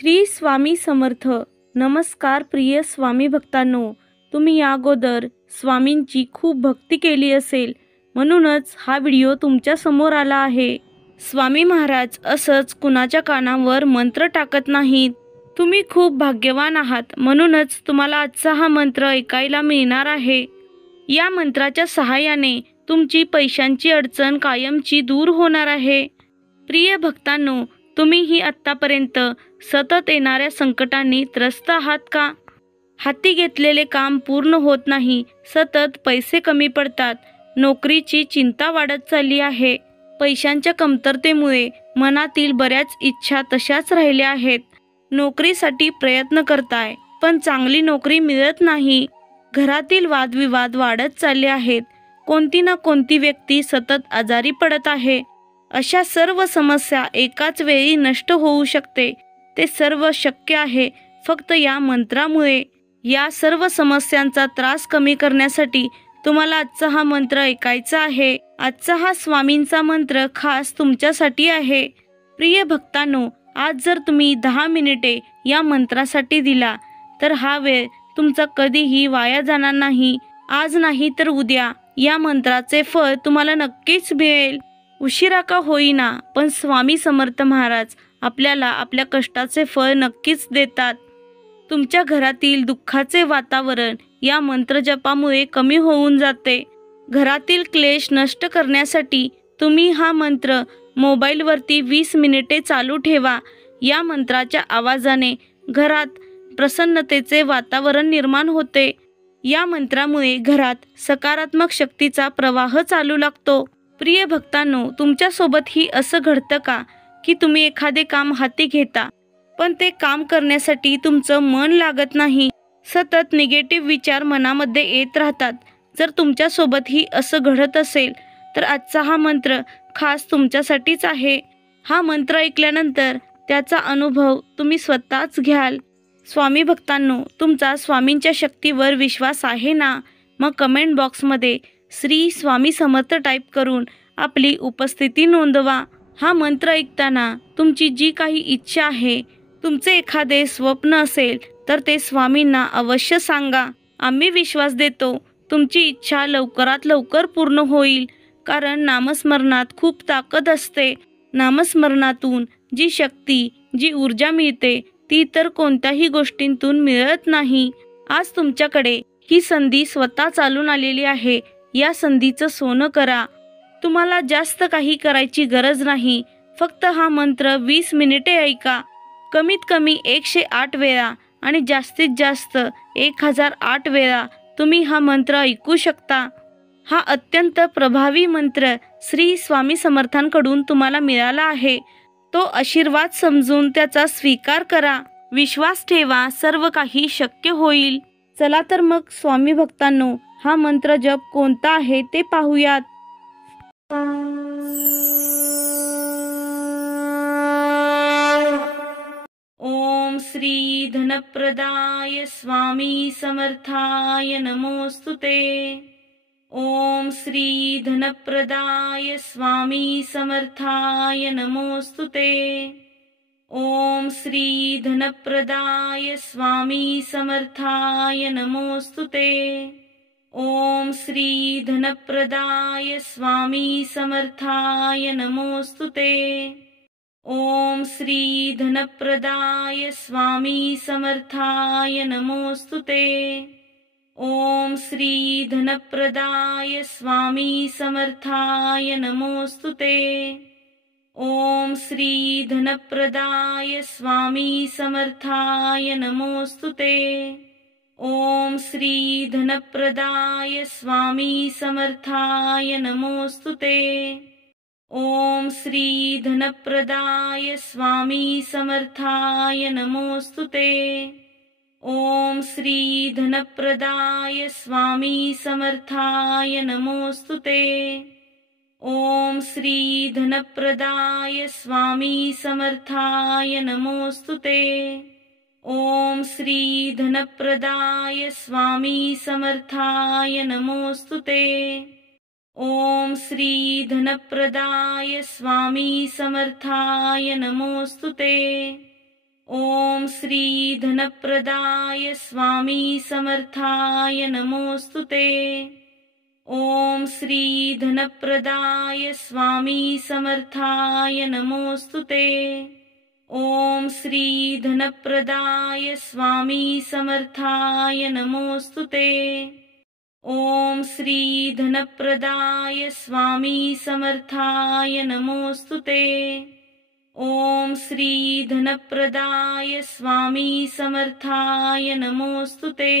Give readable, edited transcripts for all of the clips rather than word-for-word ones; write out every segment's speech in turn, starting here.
श्री स्वामी समर्थ. नमस्कार प्रिय स्वामी भक्तांनो, तुम्ही या अगोदर स्वामींची खूप भक्ती केली असेल, म्हणूनच हा व्हिडिओ तुमच्या समोर आला आहे. स्वामी महाराज असंच कुणाच्या कानावर मंत्र टाकत नाहीत. तुम्ही खूप भाग्यवान आहात, म्हणूनच तुम्हाला आजचा हा मंत्र ऐकायला मिळणार आहे. या मंत्राच्या सहाय्याने तुमची पैशांची अडचण कायमची दूर होणार आहे. प्रिय भक्तांनो, तुम्हीही आत्तापर्यंत सतत येणाऱ्या संकटांनी त्रस्त आहात का? हाती घेतलेले काम पूर्ण होत नाही, सतत पैसे कमी पडतात, नोकरीची चिंता वाढत चालली आहे, पैशांच्या कमतरतेमुळे मनातील बऱ्याच इच्छा तशाच राहिल्या आहेत, नोकरीसाठी प्रयत्न करताय पण चांगली नोकरी मिळत नाही, घरातील वादविवाद वाढत चालले आहेत, कोणती ना कोणती व्यक्ती सतत आजारी पडत आहे. अशा सर्व समस्या एकाच वेळी नष्ट होऊ शकते. ते सर्व शक्य आहे फक्त या मंत्रामुळे. या सर्व समस्यांचा त्रास कमी करण्यासाठी तुम्हाला आजचा हा मंत्र ऐकायचा आहे. आजचा हा स्वामींचा मंत्र खास तुमच्यासाठी आहे. प्रिय भक्तांनो, आज जर तुम्ही 10 मिनिटे या मंत्रासाठी दिला तर हा वेळ तुमचा कधीही वाया जाणार नाही. आज नाही तर उद्या या मंत्राचे फळ तुम्हाला नक्कीच मिळेल. उशिरा का होईना, पण स्वामी समर्थ महाराज आपल्याला आपल्या कष्टाचे फळ नक्कीच देतात. तुमच्या घरातील दुःखाचे वातावरण या मंत्रजपामुळे कमी होऊन जाते. घरातील क्लेश नष्ट करण्यासाठी तुम्ही हा मंत्र मोबाईलवरती 20 मिनिटे चालू ठेवा. या मंत्राच्या आवाजाने घरात प्रसन्नतेचे वातावरण निर्माण होते. या मंत्रामुळे घरात सकारात्मक शक्तीचा प्रवाह चालू लागतो. प्रिय भक्तांनो, तुमच्यासोबतही असं घडतं का की तुम्ही एखादे काम हाती घेता पण ते काम करण्यासाठी तुमचं मन लागत नाही, सतत निगेटिव्ह विचार मनामध्ये येत राहतात? जर तुमच्यासोबतही असं घडत असेल तर आजचा हा मंत्र खास तुमच्यासाठीच आहे. हा मंत्र ऐकल्यानंतर त्याचा अनुभव तुम्ही स्वतःच घ्याल. स्वामी भक्तांनो, तुमचा स्वामींच्या शक्तीवर विश्वास आहे ना? मग कमेंट बॉक्समध्ये श्री स्वामी समर्थ टाईप करून आपली उपस्थिती नोंदवा. हा मंत्र ऐकताना तुमची जी काही इच्छा आहे, तुमचे एखादे स्वप्न असेल तर ते स्वामींना अवश्य सांगा. आम्ही विश्वास देतो तुमची इच्छा लवकरात लवकर पूर्ण होईल. कारण नामस्मरणात खूप ताकद असते. नामस्मरणातून जी शक्ती, जी ऊर्जा मिळते ती तर कोणत्याही गोष्टींतून मिळत नाही. आज तुमच्याकडे ही संधी स्वतः चालून आलेली आहे. या संधीचं सोनं करा. तुम्हाला जास्त काही करायची गरज नाही. फक्त हा मंत्र 20 मिनिटे ऐका. कमीत कमी 108 वेळा आणि जास्तीत जास्त 1008 वेळा तुम्ही हा मंत्र ऐकू शकता. हा अत्यंत प्रभावी मंत्र श्री स्वामी समर्थांकडून तुम्हाला मिळाला आहे. तो आशीर्वाद समजून त्याचा स्वीकार करा. विश्वास ठेवा, सर्व काही शक्य होईल. चला तर मग स्वामी भक्तांनो, हा मंत्र जप कोणता आहे ते पाहूयात. ओम श्री धनप्रदाय स्वामी समर्थाय नमोस्तुते. ओम श्री धनप्रदाय स्वामी समर्थाय नमोस्तुते. ओम श्री धनप्रदाय स्वामी समर्थाय नमोस्तुते. ओम श्री धनप्रदाय स्वामी समर्थाय नमोस्तुते. ओम श्री धनप्रदाय स्वामी समर्थाय नमोस्तुते. ओम श्री धनप्रदाय स्वामी समर्थाय नमोस्तुते. ओम श्री धनप्रदाय स्वामी समर्थाय नमोस्तुते. ओम श्री धनप्रदाय स्वामी समर्थाय नमोस्तुते. ओम श्री धनप्रदाय स्वामी समर्थाय नमोस्तुते. ओम श्री धनप्रदाय स्वामी समर्थाय नमोस्तुते. ओम श्री धनप्रदाय स्वामी समर्थाय नमोस्तुते. ओम श्री धनप्रदाय स्वामी समर्थाय नमोस्तुते. ओम श्री धनप्रदाय स्वामी समर्थाय नमोस्तुते. ओम श्री धनप्रदाय स्वामी समर्थाय नमोस्तुते। ओम श्री धनप्रदाय स्वामी समर्थाय नमोस्तुते। ओम श्री धनप्रदाय स्वामी समर्थाय नमोस्तुते। ओम श्री धनप्रदाय स्वामी समर्थाय नमोस्तुते। ओम श्री धनप्रदाय स्वामी समर्थाय नमोस्तुते।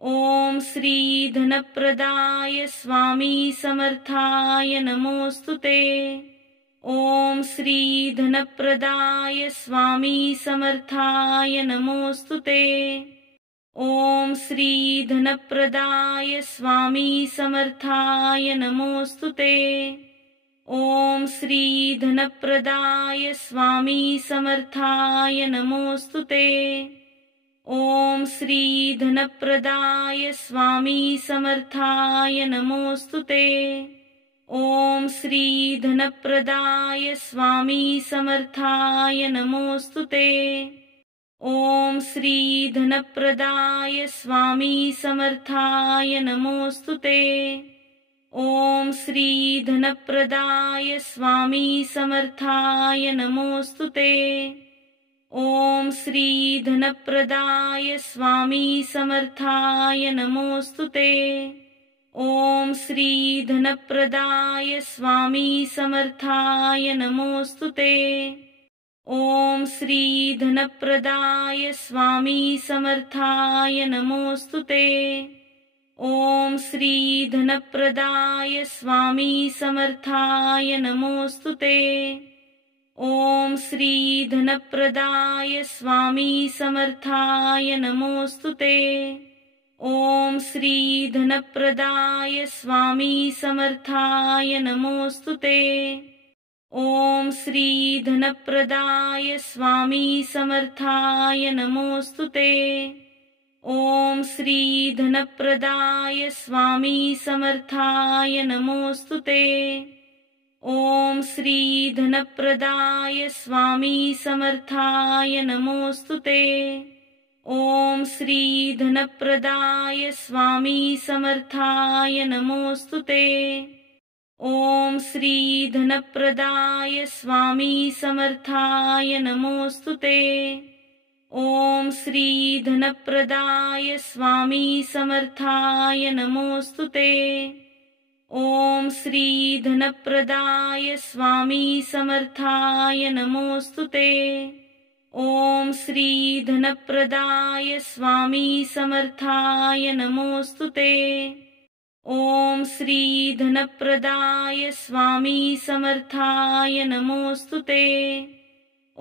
ओम श्री धनप्रदाय स्वामी समर्थाय नमोस्तुते। ओम श्री धनप्रदाय स्वामी समर्थाय नमोस्तुते। ओम श्री धनप्रदाय स्वामी समर्थाय नमोस्तुते। ओम श्री धनप्रदाय स्वामी समर्थाय नमोस्तुते। ओम श्री धनप्रदाय स्वामी समर्थाय नमोस्तुते। ओम श्री धनप्रदाय स्वामी समर्थाय नमोस्तुते। ओम श्री धनप्रदाय स्वामी समर्थाय नमोस्तुते। ओम श्री धनप्रदाय स्वामी समर्थाय नमोस्तुते। ओम श्री धनप्रदाय स्वामी समर्थाय नमोस्तुते। ओम श्री धनप्रदाय स्वामी समर्थाय नमोस्तुते। ओम श्री धनप्रदाय स्वामी समर्थाय नमोस्तुते। ओम श्री धनप्रदाय स्वामी समर्थाय नमोस्तुते। ओम श्री धनप्रदाय स्वामी समर्थाय नमोस्तुते। ओम श्री धनप्रदाय स्वामी समर्थाय नमोस्तुते। ओम श्री धनप्रदाय स्वामी समर्थाय नमोस्तुते। ओम श्री धनप्रदाय स्वामी समर्थाय नमोस्तुते। ओम श्री धनप्रदाय स्वामी समर्थाय नमोस्तुते। ओम श्री धनप्रदाय स्वामी समर्थाय नमोस्तुते। ओम श्री धनप्रदाय स्वामी समर्थाय नमोस्तुते। ओम श्री धनप्रदाय स्वामी समर्थाय नमोस्तुते। ओम श्री धनप्रदाय स्वामी समर्थाय नमोस्तुते। ओम श्री धनप्रदाय स्वामी समर्थाय नमोस्तुते। ओम श्री धनप्रदाय स्वामी समर्थाय नमोस्तुते।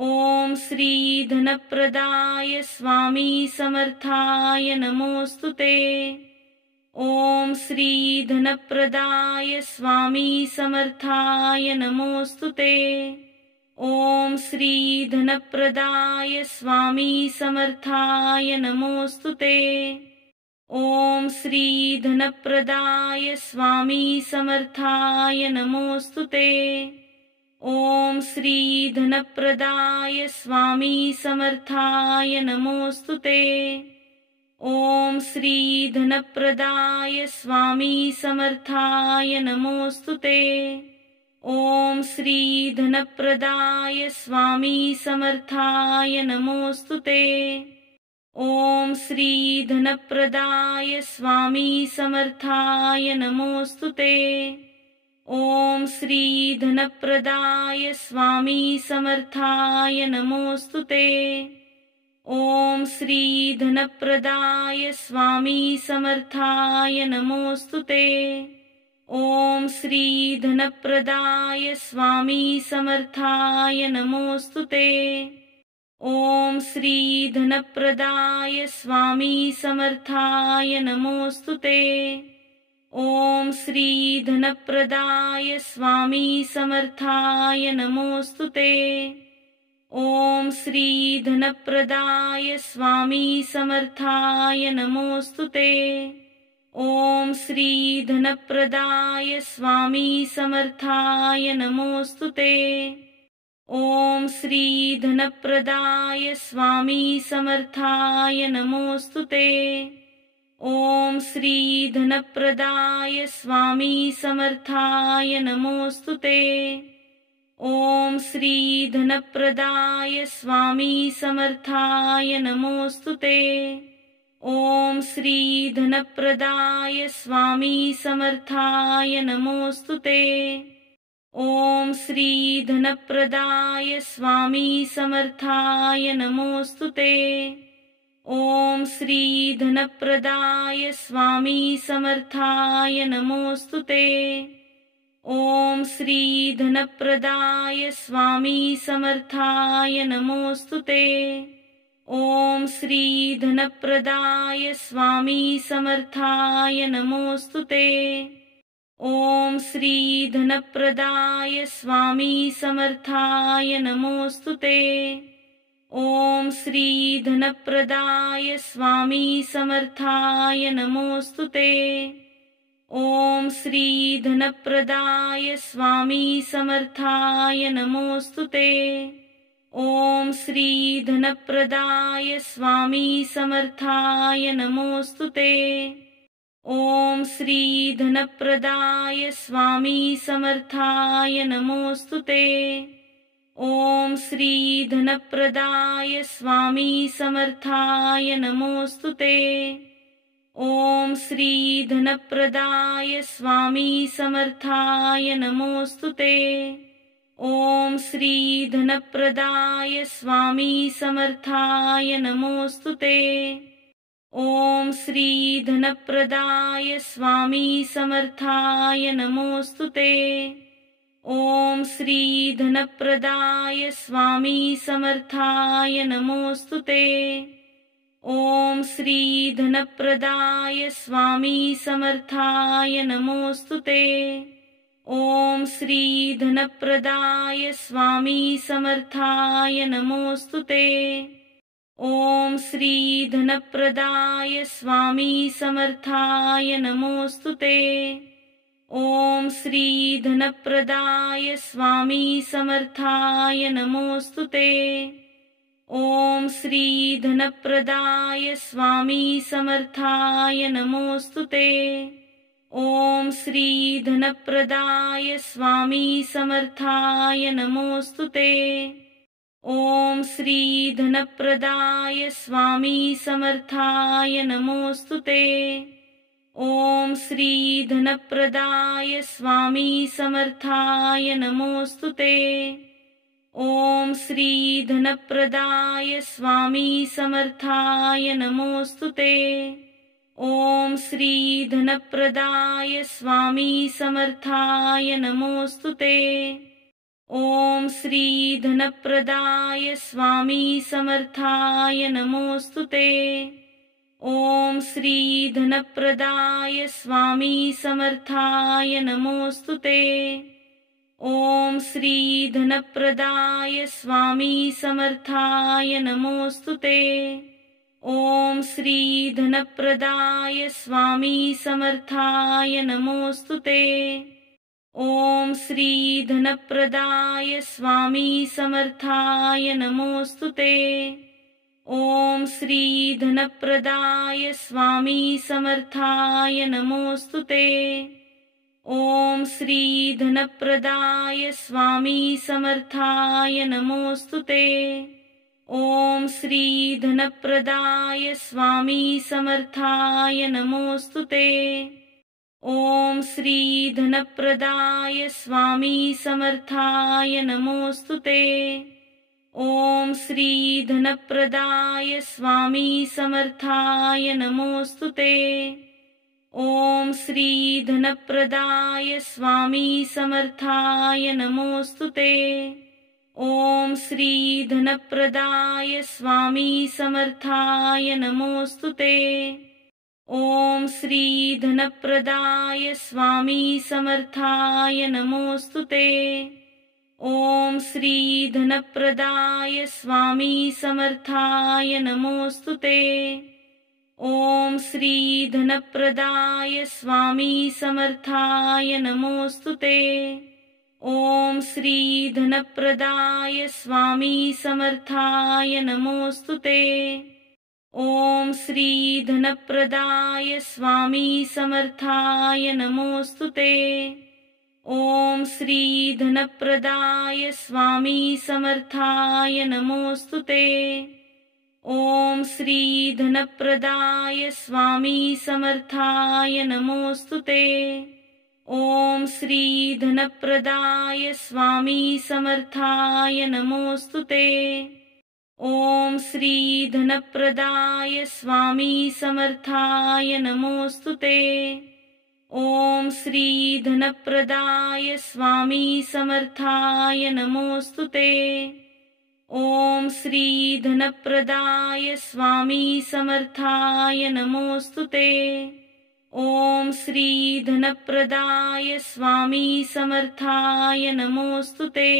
ओम श्री धनप्रदाय स्वामी समर्थाय नमोस्तुते। ओम श्री धनप्रदाय स्वामी समर्थाय नमोस्तुते। ओम श्री धनप्रदाय स्वामी समर्थाय नमोस्तुते। ओम श्री धनप्रदाय स्वामी समर्थाय नमोस्तुते। ओम श्री धनप्रदाय स्वामी समर्थाय नमोस्तुते। ओम श्री धनप्रदाय स्वामी समर्थाय नमोस्तुते। ओम श्री धनप्रदाय स्वामी समर्थाय नमोस्तुते। ओम श्री धनप्रदाय स्वामी समर्थाय नमोस्तुते। ओम श्री धनप्रदाय स्वामी समर्थाय नमोस्तुते। ओम श्री धनप्रदाय स्वामी समर्थाय नमोस्तुते। ओम श्री धनप्रदाय स्वामी समर्थाय नमोस्तुते। ओम श्री धनप्रदाय स्वामी समर्थाय नमोस्तुते। ओम श्री धनप्रदाय स्वामी समर्थाय नमोस्तुते। ओम श्री धनप्रदाय स्वामी समर्थाय नमोस्तुते। ओम श्री धनप्रदाय स्वामी समर्थाय नमोस्तुते। ओम श्री धनप्रदाय स्वामी समर्थाय नमोस्तुते। ओम श्री धनप्रदाय स्वामी समर्थाय नमोस्तुते। ओम श्री धनप्रदाय स्वामी समर्थाय नमोस्तुते। ओम श्री धनप्रदाय स्वामी समर्थाय नमोस्तुते। ओम श्री धनप्रदाय स्वामी समर्थाय नमोस्तुते। ओम श्री धनप्रदाय स्वामी समर्थाय नमोस्तुते। ओम श्री धनप्रदाय स्वामी समर्थाय नमोस्तुते। ओम श्री धनप्रदाय स्वामी समर्थाय नमोस्तुते। ओम श्री धनप्रदाय स्वामी समर्थाय नमोस्तुते। ओम श्री धनप्रदाय स्वामी समर्थाय नमोस्तुते। ओम श्री धनप्रदाय स्वामी समर्थाय नमोस्तुते। ओम श्री धनप्रदाय स्वामी समर्थाय नमोस्तुते। ओम श्री धनप्रदाय स्वामी समर्थाय नमोस्तुते। ओम श्री धनप्रदाय स्वामी समर्थाय नमोस्तुते। ओम श्री धनप्रदाय स्वामी समर्थाय नमोस्तुते। ओम श्री धनप्रदाय स्वामी समर्थाय नमोस्तुते। ओम श्री धनप्रदाय स्वामी समर्थाय नमोस्तुते। ओम श्री धनप्रदाय स्वामी समर्थाय नमोस्तुते। ओम श्री धनप्रदाय स्वामी समर्थाय नमोस्तुते। ओम श्री धनप्रदाय स्वामी समर्थाय नमोस्तुते। ओम श्री धनप्रदाय स्वामी समर्थाय नमोस्तुते। ओम श्री धनप्रदाय स्वामी समर्थाय नमोस्तुते। ओम श्री धनप्रदाय स्वामी समर्थाय नमोस्तुते। ओम श्री धनप्रदाय स्वामी समर्थाय नमोस्तुते। ओम श्री धनप्रदाय स्वामी समर्थाय नमोस्तुते। ओम श्री धनप्रदाय स्वामी समर्थाय नमोस्तुते। ओम श्री धनप्रदाय स्वामी समर्थाय नमोस्तुते। ओम श्री धनप्रदाय स्वामी समर्थाय नमोस्तुते। ओम श्री धनप्रदाय स्वामी समर्थाय नमोस्तुते। ओम श्री धनप्रदाय स्वामी समर्थाय नमोस्तुते। ओम श्री धनप्रदाय स्वामी समर्थाय नमोस्तुते। ओम श्री धनप्रदाय स्वामी समर्थाय नमोस्तुते। ओम श्री धनप्रदाय स्वामी समर्थाय नमोस्तुते। ओम श्री धनप्रदाय स्वामी समर्थाय नमोस्तुते। ओम श्री धनप्रदाय स्वामी समर्थाय नमोस्तुते। ओम श्री धनप्रदाय स्वामी समर्थाय नमोस्तुते। ओम श्री धनप्रदाय स्वामी समर्थाय नमोस्तुते। ओम श्री धनप्रदाय स्वामी समर्थाय नमोस्तुते। ओम श्री धनप्रदाय स्वामी समर्थाय नमोस्तुते। ओम श्री धनप्रदाय स्वामी समर्थाय नमोस्तुते। ओम श्री धनप्रदाय स्वामी समर्थाय नमोस्तुते। ओम श्री धनप्रदाय स्वामी समर्थाय नमोस्तुते। ओम श्री धनप्रदाय स्वामी समर्थाय नमोस्तुते। ओम श्री धनप्रदाय स्वामी समर्थाय नमोस्तुते। ओम श्री धनप्रदाय स्वामी समर्थाय नमोस्तुते। ओम श्री धनप्रदाय स्वामी समर्थाय नमोस्तुते। ओम श्री धनप्रदाय स्वामी समर्थाय नमोस्तुते। ओम श्री धनप्रदाय स्वामी समर्थाय नमोस्तुते। ओम श्री धनप्रदाय स्वामी समर्थाय नमोस्तुते। ओम श्री धनप्रदाय स्वामी समर्थाय नमोस्तुते। ओम श्री धनप्रदाय स्वामी समर्थाय नमोस्तुते। ओम श्री धनप्रदाय स्वामी समर्थाय नमोस्तुते।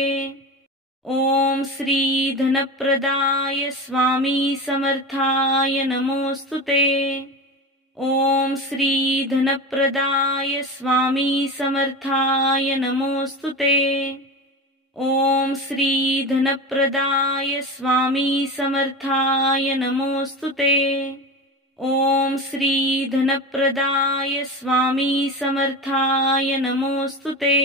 ओम श्री धनप्रदाय स्वामी समर्थाय नमोस्तुते। ओम श्री धनप्रदाय स्वामी समर्थाय नमोस्तुते। ओम श्री धनप्रदाय स्वामी समर्थाय नमोस्तुते। ओम श्री धनप्रदाय स्वामी समर्थाय नमोस्तुते।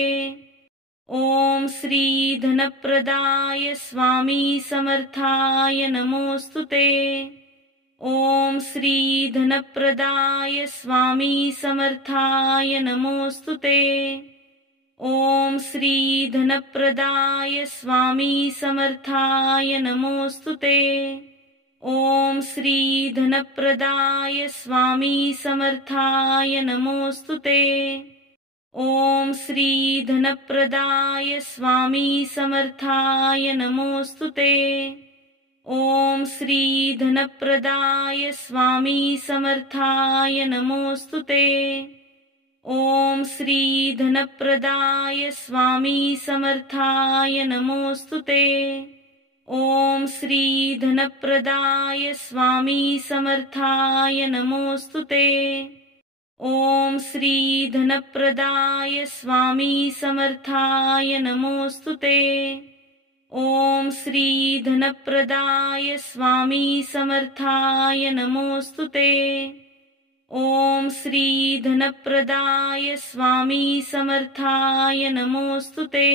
ओम श्री धनप्रदाय स्वामी समर्थाय नमोस्तुते। ओम श्री धनप्रदाय स्वामी समर्थाय नमोस्तुते। ओम श्री धनप्रदाय स्वामी समर्थाय नमोस्तुते। ओम श्री धनप्रदाय स्वामी समर्थाय नमोस्तुते। ओम श्री धनप्रदाय स्वामी समर्थाय नमोस्तुते। ओम श्री धनप्रदाय स्वामी समर्थाय नमोस्तुते। ओम श्री धनप्रदाय स्वामी समर्थाय नमोस्तुते। ओम श्री धनप्रदाय स्वामी समर्थाय नमोस्तुते। ओम श्री धनप्रदाय स्वामी समर्थाय नमोस्तुते। ओम श्री धनप्रदाय स्वामी समर्थाय नमोस्तुते। ओम श्री धनप्रदाय स्वामी समर्थाय नमोस्तुते।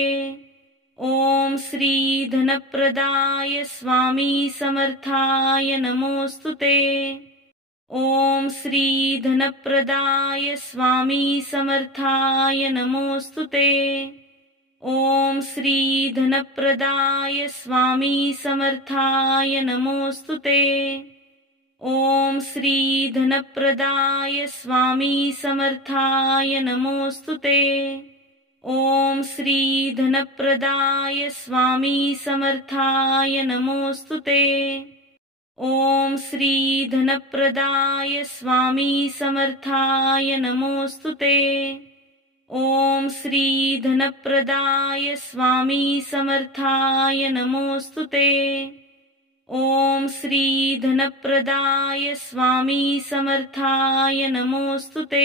ओम श्री धनप्रदाय स्वामी समर्थाय नमोस्तुते। ओम श्री धनप्रदाय स्वामी समर्थाय नमोस्तुते। ओम श्री धनप्रदाय स्वामी समर्थाय नमोस्तुते। ओम श्री धनप्रदाय स्वामी समर्थाय नमोस्तुते। ओम श्री धनप्रदाय स्वामी समर्थाय नमोस्तुते। ओम श्री धनप्रदाय स्वामी समर्थाय नमोस्तुते। ओम श्री धनप्रदाय स्वामी समर्थाय नमोस्तुते। ओम श्री धनप्रदाय स्वामी समर्थाय नमोस्तुते।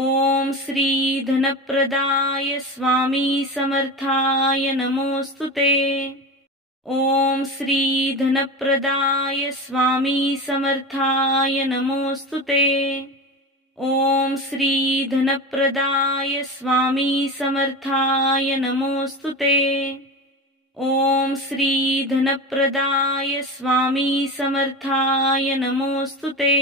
ओम श्री धनप्रदाय स्वामी समर्थाय नमोस्तुते। ओम श्री धनप्रदाय स्वामी समर्थाय नमोस्तुते। ओम श्री धनप्रदाय स्वामी समर्थाय नमोस्तुते। ओम श्री धनप्रदाय स्वामी समर्थाय नमोस्तुते।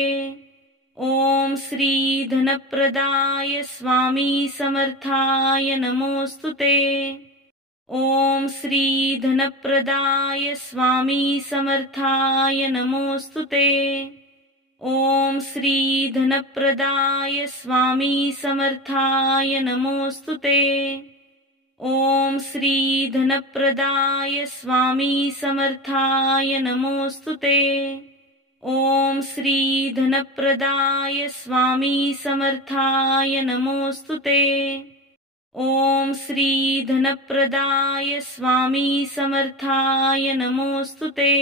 ओम श्री धनप्रदाय स्वामी समर्थाय नमोस्तुते। ओम श्री धनप्रदाय स्वामी समर्थाय नमोस्तुते। ओम श्री धनप्रदाय स्वामी समर्थाय नमोस्तुते। ओम श्री धनप्रदाय स्वामी समर्थाय नमोस्तुते। ओम श्री धनप्रदाय स्वामी समर्थाय नमोस्तुते। ओम श्री धनप्रदाय स्वामी समर्थाय नमोस्तुते।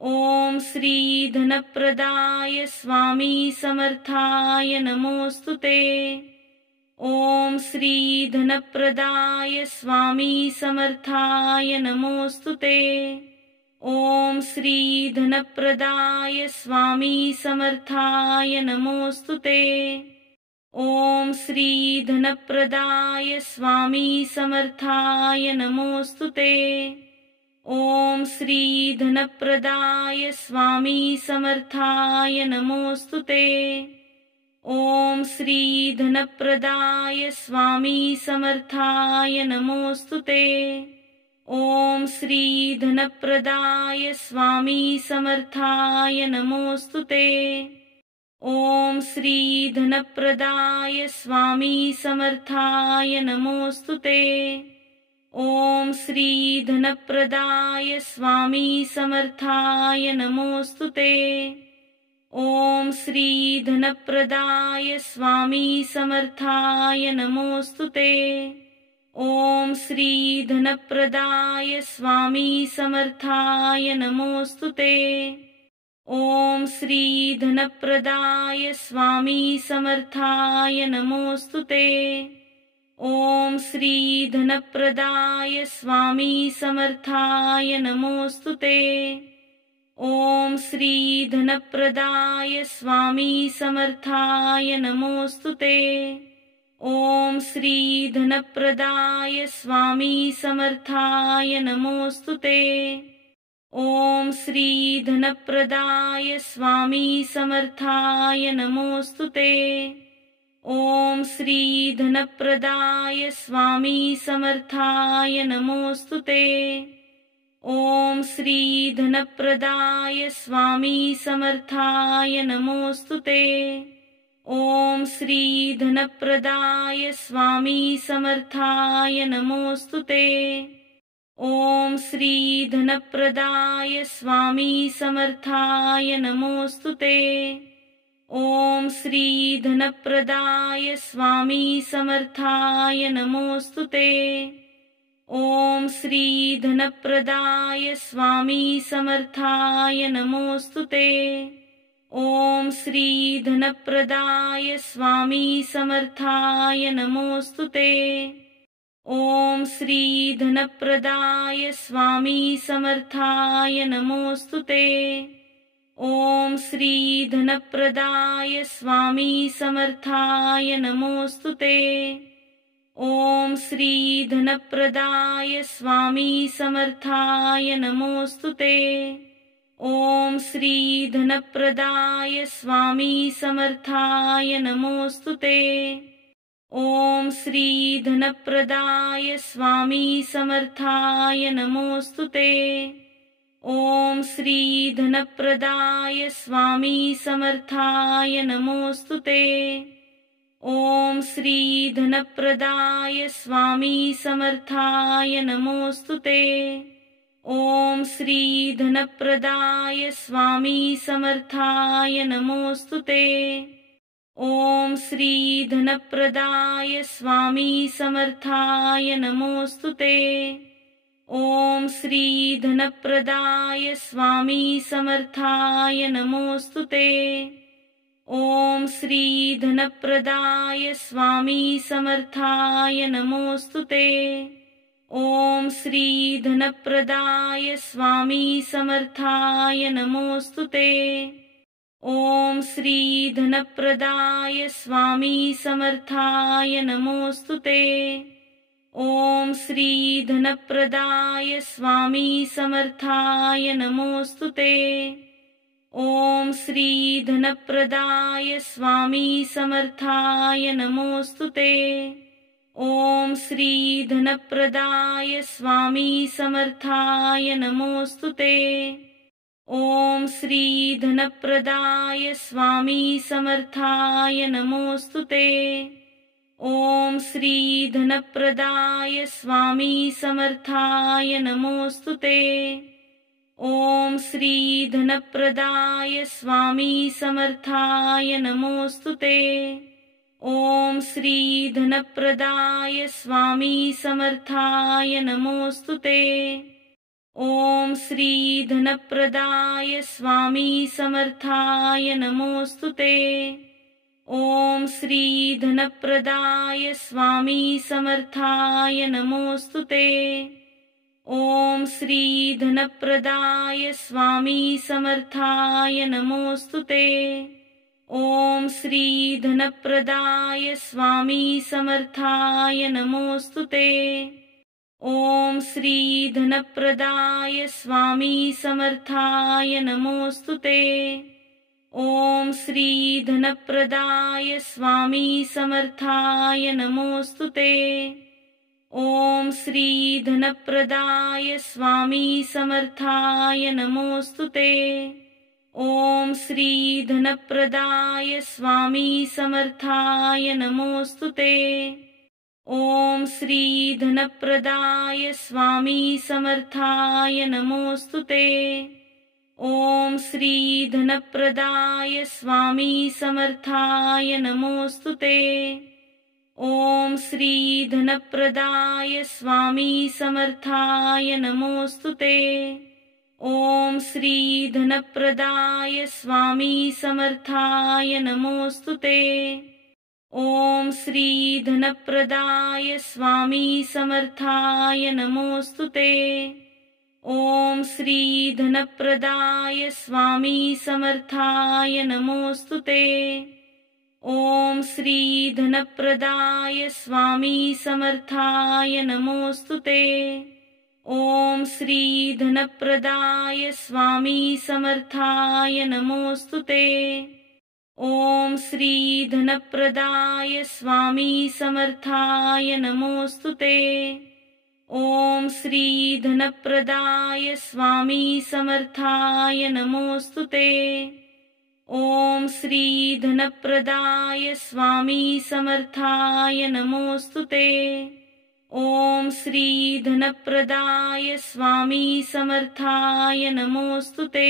ओम श्री धनप्रदाय स्वामी समर्थाय नमोस्तुते। ओम श्री धनप्रदाय स्वामी समर्थाय नमोस्तुते। ओम श्री धनप्रदाय स्वामी समर्थाय नमोस्तुते। ओम श्री धनप्रदाय स्वामी समर्थाय नमोस्तुते। ओम श्री धनप्रदाय स्वामी समर्थाय नमोस्तुते। ओम श्री धनप्रदाय स्वामी समर्थाय नमोस्तुते। ओम श्री धनप्रदाय स्वामी समर्थाय नमोस्तुते। ओम श्री धनप्रदाय स्वामी समर्थाय नमोस्तुते। ओम श्री धनप्रदाय स्वामी समर्थाय नमोस्तुते। ओम श्री धनप्रदाय स्वामी समर्थाय नमोस्तुते। ओम श्री धनप्रदाय स्वामी समर्थाय नमोस्तुते। ओम श्री धनप्रदाय स्वामी समर्थाय नमोस्तुते। ओम श्री धनप्रदाय स्वामी समर्थाय नमोस्तुते। ओम श्री धनप्रदाय स्वामी समर्थाय नमोस्तुते। ओम श्री धनप्रदाय स्वामी समर्थाय नमोस्तुते। ओम श्री धनप्रदाय स्वामी समर्थाय नमोस्तुते। ओम श्री धनप्रदाय स्वामी समर्थाय नमोस्तुते। ओम श्री धनप्रदाय स्वामी समर्थाय नमोस्तुते। ओम श्री धनप्रदाय स्वामी समर्थाय नमोस्तुते। ओम श्री धनप्रदाय स्वामी समर्थाय नमोस्तुते। ओम श्री धनप्रदाय स्वामी समर्थाय नमोस्तुते। ओम श्री धनप्रदाय स्वामी समर्थाय नमोस्तुते। ओम श्री धनप्रदाय स्वामी समर्थाय नमोस्तुते। ओम श्री धनप्रदाय स्वामी समर्थाय नमोस्तुते। ओम श्री धनप्रदाय स्वामी समर्थाय नमोस्तुते। ओम श्री धनप्रदाय स्वामी समर्थाय नमोस्तुते। ओम श्री धनप्रदाय स्वामी समर्थाय नमोस्तुते। ओम श्री धनप्रदाय स्वामी समर्थाय नमोस्तुते। ओम श्री धनप्रदाय स्वामी समर्थाय नमोस्तुते। ओम श्री धनप्रदाय स्वामी समर्थाय नमोस्तुते। ओम श्री धनप्रदाय स्वामी समर्थाय नमोस्तुते। ओम श्री धनप्रदाय स्वामी समर्थाय नमोस्तुते। ओम श्री धनप्रदाय स्वामी समर्थाय नमोस्तुते। ओम श्री धनप्रदाय स्वामी समर्थाय नमोस्तुते। ओम श्री धनप्रदाय स्वामी समर्थाय नमोस्तुते। ओम श्री धनप्रदाय स्वामी समर्थाय नमोस्तुते। ओम श्री धनप्रदाय स्वामी समर्थाय नमोस्तुते। ओम श्री धनप्रदाय स्वामी समर्थाय नमोस्तुते। ओम श्री धनप्रदाय स्वामी समर्थाय नमोस्तुते। ओम श्री धनप्रदाय स्वामी समर्थाय नमोस्तुते। ओम श्री धनप्रदाय स्वामी समर्थाय नमोस्तुते। ओम श्री धनप्रदाय स्वामी समर्थाय नमोस्तुते। ओम श्री धनप्रदाय स्वामी समर्थाय नमोस्तुते। ओम श्री धनप्रदाय स्वामी समर्थाय नमोस्तुते। ओम श्री धनप्रदाय स्वामी समर्थाय नमोस्तुते। ओम श्री धनप्रदाय स्वामी समर्थाय नमोस्तुते। ओम श्री धनप्रदाय स्वामी समर्थाय नमोस्तुते। ओम श्री धनप्रदाय स्वामी समर्थाय नमोस्तुते। ओम श्री धनप्रदाय स्वामी समर्थाय नमोस्तुते। ओम श्री धनप्रदाय स्वामी समर्थाय नमोस्तुते। ओम श्री धनप्रदाय स्वामी समर्थाय नमोस्तुते। ओम श्री धनप्रदाय स्वामी समर्थाय नमोस्तुते। ओम श्री धनप्रदाय स्वामी समर्थाय नमोस्तुते। ओम श्री धनप्रदाय स्वामी समर्थाय नमोस्तुते। ओम श्री धनप्रदाय स्वामी समर्थाय नमोस्तुते। ओम श्री धनप्रदाय स्वामी समर्थाय नमोस्तुते। ओम श्री धनप्रदाय स्वामी समर्थाय नमोस्तुते। ओम श्री धनप्रदाय स्वामी समर्थाय नमोस्तुते। ओम श्री धनप्रदाय स्वामी समर्थाय नमोस्तुते। ओम श्री धनप्रदाय स्वामी समर्थाय नमोस्तुते। ओम श्री धनप्रदाय स्वामी समर्थाय नमोस्तुते। ओम श्री धनप्रदाय स्वामी समर्थाय नमोस्तुते। ओम श्री धनप्रदाय स्वामी समर्थाय नमोस्तुते।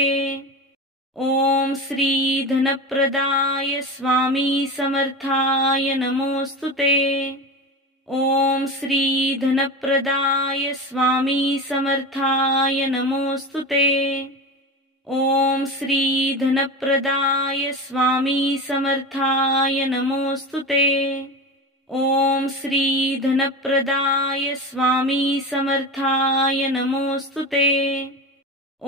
ओम श्री धनप्रदाय स्वामी समर्थाय नमोस्तुते। ओम श्री धनप्रदाय स्वामी समर्थाय नमोस्तुते। ओम श्री धनप्रदाय स्वामी समर्थाय नमोस्तुते। ओम श्री धनप्रदाय स्वामी समर्थाय नमोस्तुते।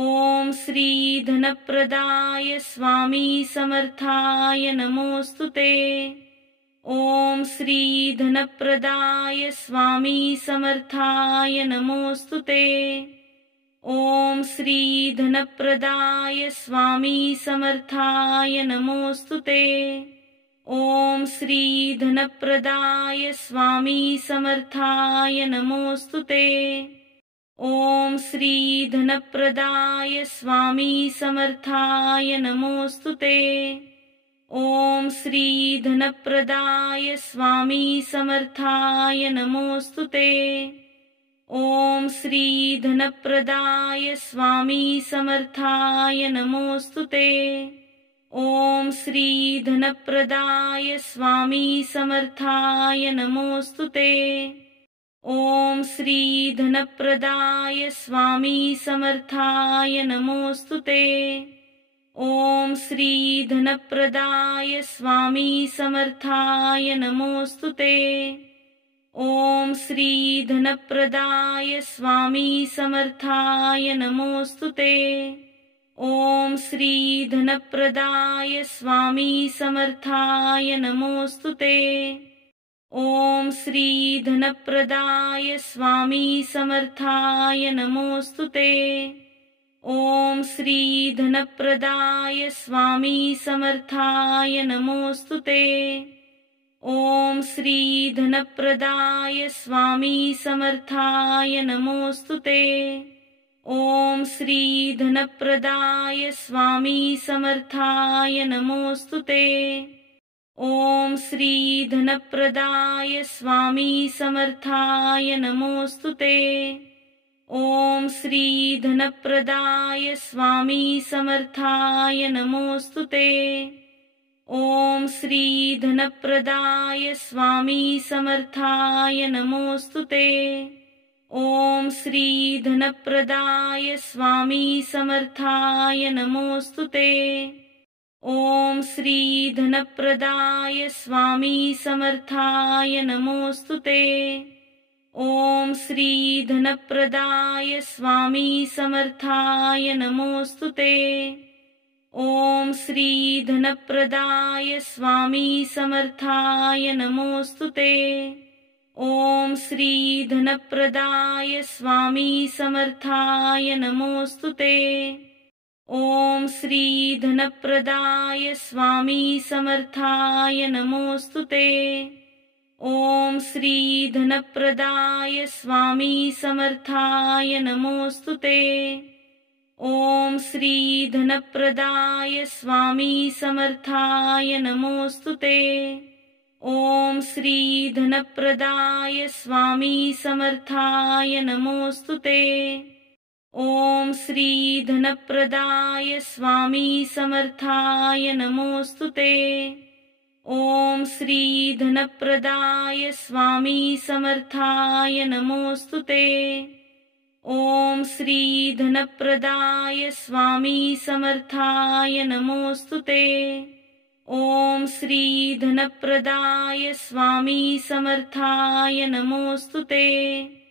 ओम श्री धनप्रदाय स्वामी समर्थाय नमोस्तुते। ओम श्री धनप्रदाय स्वामी समर्थाय नमोस्तुते। ओम श्री धनप्रदाय स्वामी समर्थाय नमोस्तुते। ओम श्री धनप्रदाय स्वामी समर्थाय नमोस्तुते। ओम श्री धनप्रदाय स्वामी समर्थाय नमोस्तुते। ओम श्री धनप्रदाय स्वामी समर्थाय नमोस्तुते। ओम श्री धनप्रदाय स्वामी समर्थाय नमोस्तुते। ओम श्री धनप्रदाय स्वामी समर्थाय नमोस्तुते। ओम श्री धनप्रदाय स्वामी समर्थाय नमोस्तुते। ओम श्री धनप्रदाय स्वामी समर्थाय नमोस्तुते। ओम श्री धनप्रदाय स्वामी समर्थाय नमोस्तुते। ओम श्री धनप्रदाय स्वामी समर्थाय नमोस्तुते। ओम श्री धनप्रदाय स्वामी समर्थाय नमोस्तुते। ओम श्री धनप्रदाय स्वामी समर्थाय नमोस्तुते। ओम श्री धनप्रदाय स्वामी समर्थाय नमोस्तुते। ओम श्री धनप्रदाय स्वामी समर्थाय नमोस्तुते। ओम श्री धनप्रदाय स्वामी समर्थाय नमोस्तुते। ओम श्री धनप्रदाय स्वामी समर्थाय नमोस्तुते। ओम श्री धनप्रदाय स्वामी समर्थाय नमोस्तुते। ओम श्री धनप्रदाय स्वामी समर्थाय नमोस्तुते। ओम श्री धनप्रदाय स्वामी समर्थाय नमोस्तुते। ओम श्री धनप्रदाय स्वामी समर्थाय नमोस्तुते। ओम श्री धनप्रदाय स्वामी समर्थाय नमोस्तुते। ओम श्री धनप्रदाय स्वामी समर्थाय नमोस्तुते। ओम श्री धनप्रदाय स्वामी समर्थाय नमोस्तुते। ओम श्री धनप्रदाय स्वामी समर्थाय नमोस्तुते। ओम श्री धनप्रदाय स्वामी समर्थाय नमोस्तुते। ओम श्री धनप्रदाय स्वामी समर्थाय नमोस्तुते। ओम श्री धनप्रदाय स्वामी समर्थाय नमोस्तुते। ओम श्री धनप्रदाय स्वामी समर्थाय नमोस्तुते। ओम श्री धनप्रदाय स्वामी समर्थाय नमोस्तुते। ओम श्री धनप्रदाय स्वामी समर्थाय नमोस्तुते।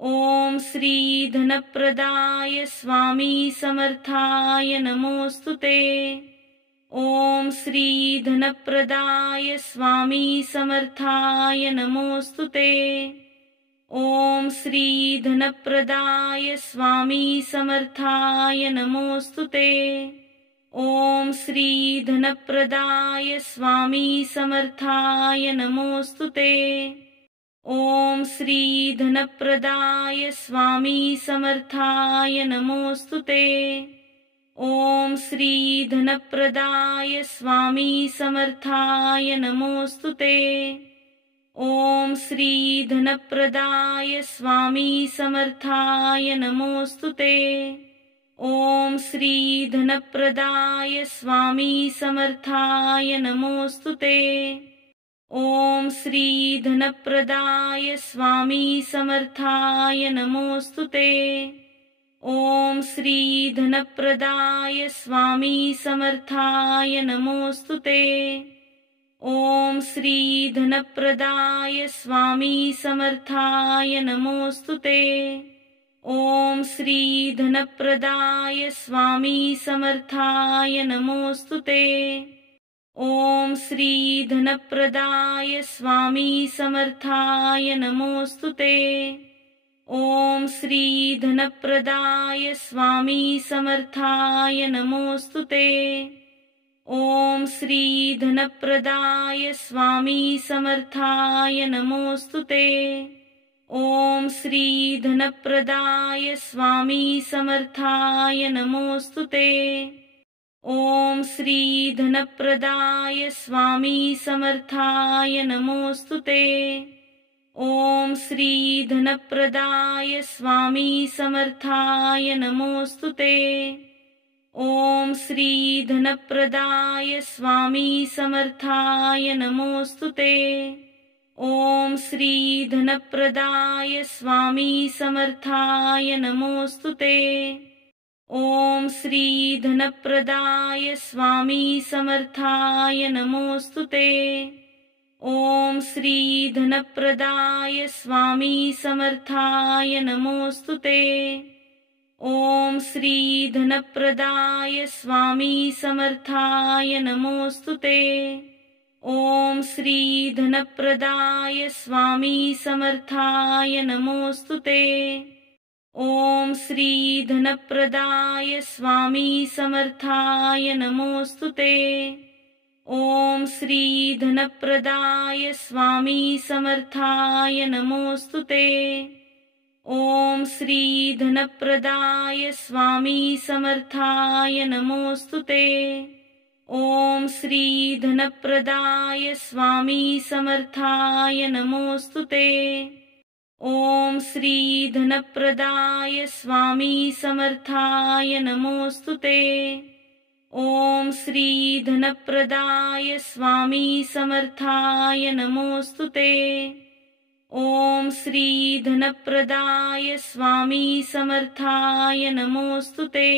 ओम श्री धनप्रदाय स्वामी समर्थाय नमोस्तुते। ओम श्री धनप्रदाय स्वामी समर्थाय नमोस्तुते। ओम श्री धनप्रदाय स्वामी समर्थाय नमोस्तुते। ओम श्री धनप्रदाय स्वामी समर्थाय नमोस्तुते। ओम श्री धनप्रदाय स्वामी समर्थाय नमोस्तुते। ओम श्री धनप्रदाय स्वामी समर्थाय नमोस्तुते। ओम श्री धनप्रदाय स्वामी समर्थाय नमोस्तुते। ओम श्री धनप्रदाय स्वामी समर्थाय नमोस्तुते। ओम श्री धनप्रदाय स्वामी समर्थाय नमोस्तुते। ओम श्री धनप्रदाय स्वामी समर्थाय नमोस्तुते। ओम श्री धनप्रदाय स्वामी समर्थाय नमोस्तुते। ओम श्री धनप्रदाय स्वामी समर्थाय नमोस्तुते। ओम श्री धनप्रदाय स्वामी समर्थाय नमोस्तुते। ओम श्री धनप्रदाय स्वामी समर्थाय नमोस्तुते। ओम श्री धनप्रदाय स्वामी समर्थाय नमोस्तुते। ओम श्री धनप्रदाय स्वामी समर्थाय नमोस्तुते। ओम श्री धनप्रदाय स्वामी समर्थाय नमोस्तुते। ओम श्री धनप्रदाय स्वामी समर्थाय नमोस्तुते। ओम श्री धनप्रदाय स्वामी समर्थाय नमोस्तुते। ओम श्री धनप्रदाय स्वामी समर्थाय नमोस्तुते। ओम श्री धनप्रदाय स्वामी समर्थाय नमोस्तुते। ओम श्री धनप्रदाय स्वामी समर्थाय नमोस्तुते। ओम श्री धनप्रदाय स्वामी समर्थाय नमोस्तुते। ओम श्री धनप्रदाय स्वामी समर्थाय नमोस्तुते। ओम श्री धनप्रदाय स्वामी समर्थाय नमोस्तुते। ओम श्री धनप्रदाय स्वामी समर्थाय नमोस्तुते। ओम श्री धनप्रदाय स्वामी समर्थाय नमोस्तुते। ओम श्री धनप्रदाय स्वामी समर्थाय नमोस्तुते। ओम श्री धनप्रदाय स्वामी समर्थाय नमोस्तुते। ओम श्री धनप्रदाय स्वामी समर्थाय नमोस्तुते। ओम श्री धनप्रदाय स्वामी समर्थाय नमोस्तुते।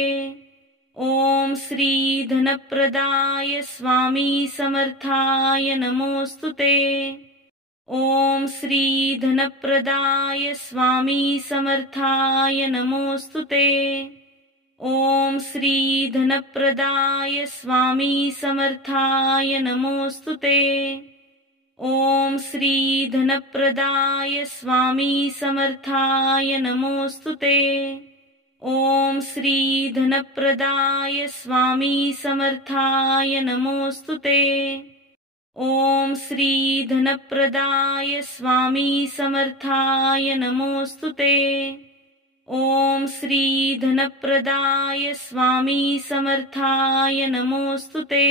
ओम श्री धनप्रदाय स्वामी समर्थाय नमोस्तुते। ओम श्री धनप्रदाय स्वामी समर्थाय नमोस्तुते। ओम श्री धनप्रदाय स्वामी समर्थाय नमोस्तुते। ओम श्री धनप्रदाय स्वामी समर्थाय नमोस्तुते। ओम श्री धनप्रदाय स्वामी समर्थाय नमोस्तुते। ओम श्री धनप्रदाय स्वामी समर्थाय नमोस्तुते। ओम श्री धनप्रदाय स्वामी समर्थाय नमोस्तुते।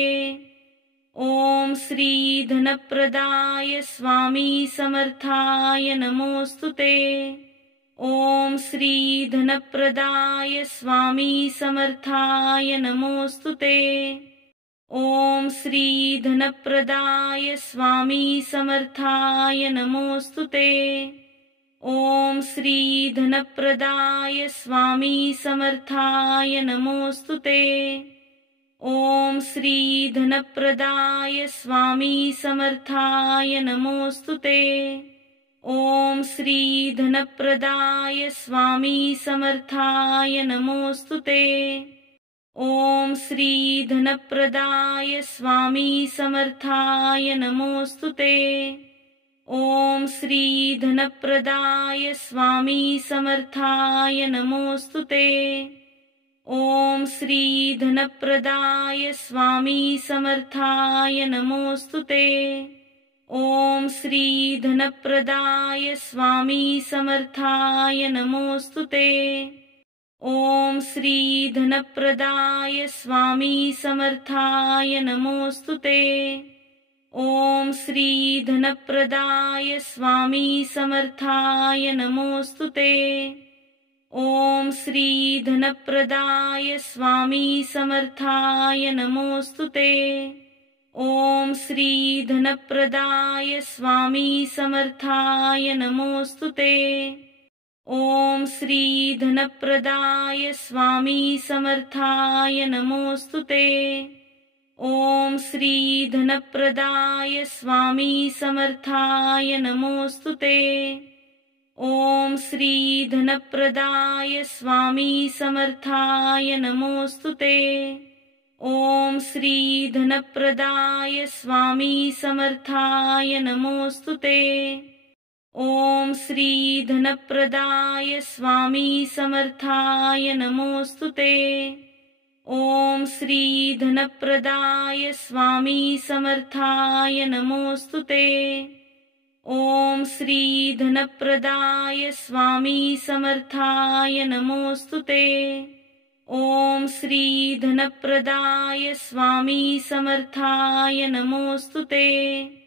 ओम श्री धनप्रदाय स्वामी समर्थाय नमोस्तुते। ओम श्री धनप्रदाय स्वामी समर्थाय नमोस्तुते। ओम श्री धनप्रदाय स्वामी समर्थाय नमोस्तुते। ओम श्री धनप्रदाय स्वामी समर्थाय नमोस्तुते। ओम श्री धनप्रदाय स्वामी समर्थाय नमोस्तुते। ओम श्री धनप्रदाय स्वामी समर्थाय नमोस्तुते। ओम श्री धनप्रदाय स्वामी समर्थाय नमोस्तुते। ओम श्री धनप्रदाय स्वामी समर्थाय नमोस्तुते। ओम श्री धनप्रदाय स्वामी समर्थाय नमोस्तुते। ओम श्री धनप्रदाय स्वामी समर्थाय नमोस्तुते। ओम श्री धनप्रदाय स्वामी समर्थाय नमोस्तुते। ओम श्री धनप्रदाय स्वामी समर्थाय नमोस्तुते। ओम श्री धनप्रदाय स्वामी समर्थाय नमोस्तुते। ओम श्री धनप्रदाय स्वामी समर्थाय नमोस्तुते। ओम श्री धनप्रदाय स्वामी समर्थाय नमोस्तुते। ओम श्री धनप्रदाय स्वामी समर्थाय नमोस्तुते। ओम श्री धनप्रदाय स्वामी समर्थाय नमोस्तुते। ओम श्री धनप्रदाय स्वामी समर्थाय नमोस्तुते। ओम श्री धनप्रदाय स्वामी समर्थाय नमोस्तुते। ओम श्री धनप्रदाय स्वामी समर्थाय नमोस्तुते। ओम श्री धनप्रदाय स्वामी समर्थाय नमोस्तुते। ओम श्री धनप्रदाय स्वामी समर्थाय नमोस्तुते।